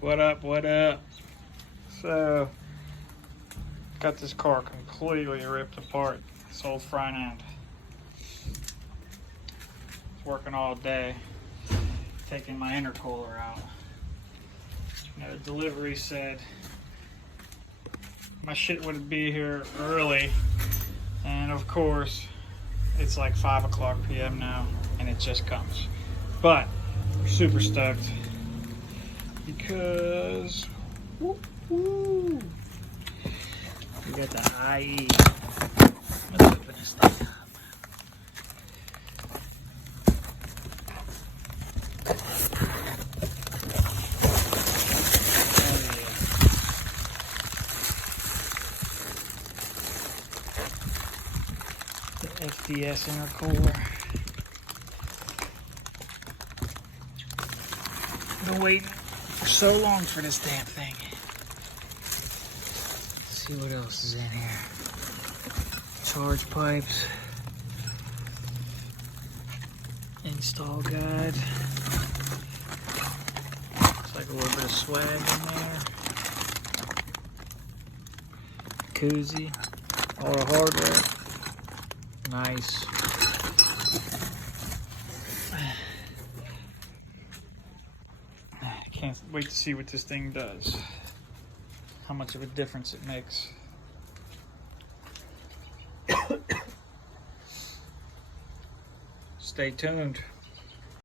What up, what up? So, got this car completely ripped apart, this whole front end. It's working all day, taking my intercooler out. You know, the delivery said my shit would be here early, and of course, it's like 5 o'clock p.m. now, and it just comes. But, we're super stoked. Because woo, woo, we got the IE. Let's open this thing up. Oh, yeah. The FDS intercooler. Been waiting for so long for this damn thing. Let's see what else is in here. Charge pipes. Install guide. Looks like a little bit of swag in there. Koozie. All the hardware. Nice. Can't wait to see what this thing does. How much of a difference it makes. Stay tuned.